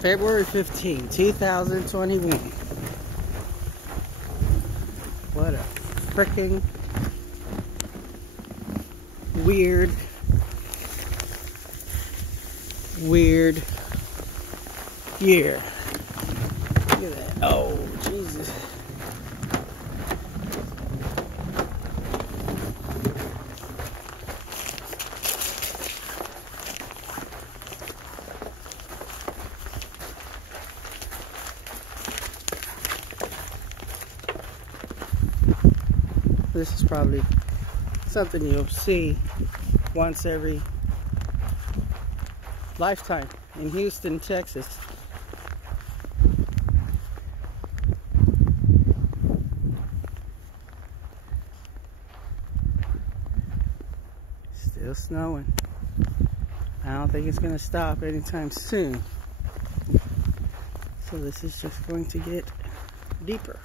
February 15, 2021. What a freaking weird year. Look at that. Oh, Jesus. This is probably something you'll see once every lifetime in Houston, Texas. Still snowing. I don't think it's going to stop anytime soon. So this is just going to get deeper.